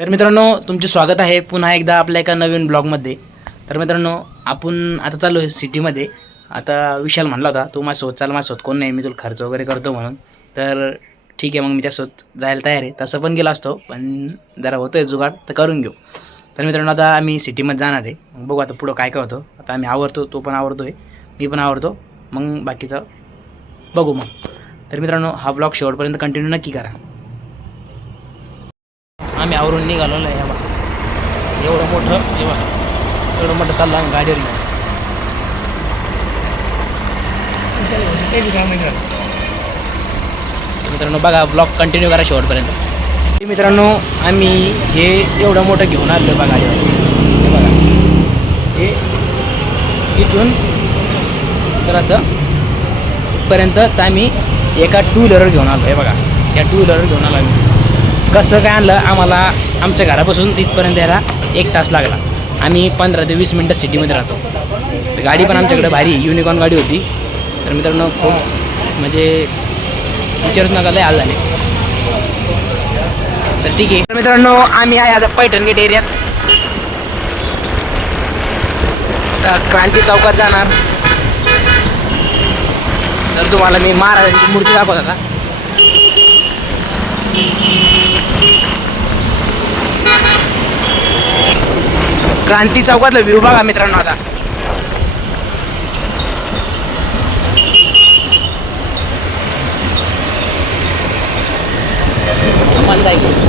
तर मित्रांनो, तुमचे स्वागत आहे पुन्हा एकदा आपल्या एका नवीन ब्लॉगमध्ये. तर मित्रांनो, आपण आता चाललो आहे सिटीमध्ये. आता विशाल म्हणला होता तू माझ्यासोबत चाल, माझ्यासोबत कोण नाही, मी तुला खर्च वगैरे करतो म्हणून. तर ठीक आहे, मग मी त्यासोबत जायला तयार आहे. तसं पण गेला असतो, पण जरा होतं आहे जुगाड तर करून घेऊ. तर मित्रांनो, आता आम्ही सिटीमध्ये जाणार आहे. मग बघू आता पुढं काय काय होतं. आता आम्ही आवरतो, तो पण आवरतो आहे, मी पण आवरतो, मग बाकीचं बघू मग. तर मित्रांनो, हा ब्लॉग शेवटपर्यंत कंटिन्यू नक्की करा. आम्ही आवरून निघालेलो आहे. बघा एवढं मोठं, हे बघा एवढं मोठं चाललं आम्ही गाडीवर घेऊन. मित्रांनो बघा, ब्लॉग कंटिन्यू करा शेवटपर्यंत. मित्रांनो, आम्ही हे एवढं मोठं घेऊन आलो बघा गाडीवर. हे बघा, हे इथून तर असं इथपर्यंत तर आम्ही एका टू व्हीलरवर घेऊन आलो. हे बघा, या टू व्हीलरवर घेऊन आलो आम्ही. कसं काय आणलं, आम्हाला आमच्या घरापासून इथपर्यंत यायला 1 तास लागला. आम्ही 15 ते 20 मिनटं सिटीमध्ये राहतो. तर गाडी पण आमच्याकडे भारी युनिकॉर्न गाडी होती. तर मित्रांनो, खूप म्हणजे विचारूच नका, लय हाल झाले. तर ठीक आहे. तर मित्रांनो, आम्ही आहे आता पैठण गेट एरियात. क्रांती चौकात जाणार. तर तुम्हाला मी महाराजांची मूर्ती दाखवत आता. क्रांती चौकातला व्ह्यू बघा मित्रांनो. आता आम्हाला जायचं.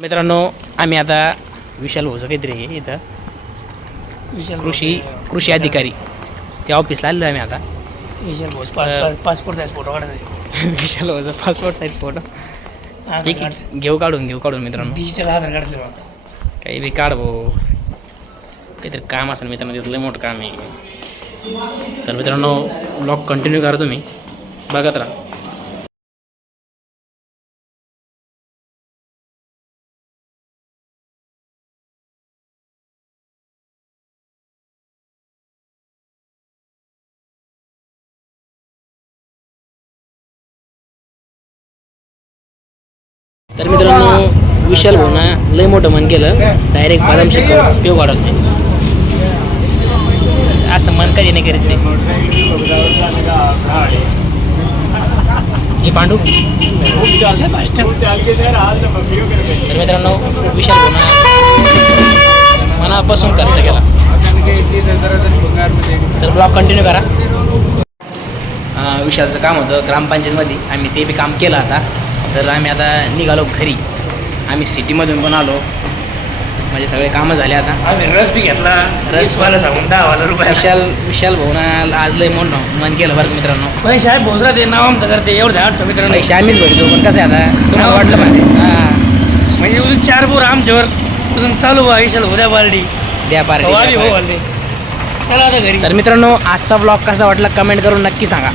मित्रांनो, आम्ही आता विशाल भाऊचं काहीतरी आहे इथं, कृषी अधिकारी त्या ऑफिसला आलेलो आम्ही आता. विशाल भाऊ पासपोर्ट साईज फोटो काढायचा. विशाल भाऊचा पासपोर्ट साईज फोटो ठीक आहे, घेऊ काढून मित्रांनो. डिजिटल आधार कार्ड सेवा काही बी काढ भाऊ, काहीतरी काम असेल मित्रांनो, तिथलं मोठं काम आहे. तर मित्रांनो, ब्लॉग कंटिन्यू करा तुम्ही, बघत राहा. तर मित्रांनो, विशाल भाऊना लय मोठं मन केलं, डायरेक्ट बदाम शेक पिऊ काढत नाही. असं मन कधी नाही करीत नाही. हे पांडू तर मित्रांनो, विशाल भाऊना मनापासून खर्च केला. तर ब्लॉग कंटिन्यू करा. विशालचं काम होतं ग्रामपंचायतमध्ये, आम्ही ते बी काम केलं आता. तर आम्ही आता निघालो घरी. आम्ही सिटीमधून पण आलो, म्हणजे सगळे कामं झाले आता. आम्ही रस बी घेतला. रसवाला सांगून 10 रुपये. विशाल भाऊना आज लय मोठं मन केलं बरं मित्रांनो. पैसे आहे भोजरा ते नाव आमचं करते एवढं झाड मित्रांनो. पैसे आम्हीच भरतो, पण कसं आहे आता तुम्हाला वाटलं पाहिजे. हां, म्हणजे उद्या 4 पोर आमच्यावर अजून चालू बा. विशाल उद्या बालडी द्या पार्टी. चला आता घरी. तर मित्रांनो, आजचा ब्लॉग कसा वाटला कमेंट करून नक्की सांगा.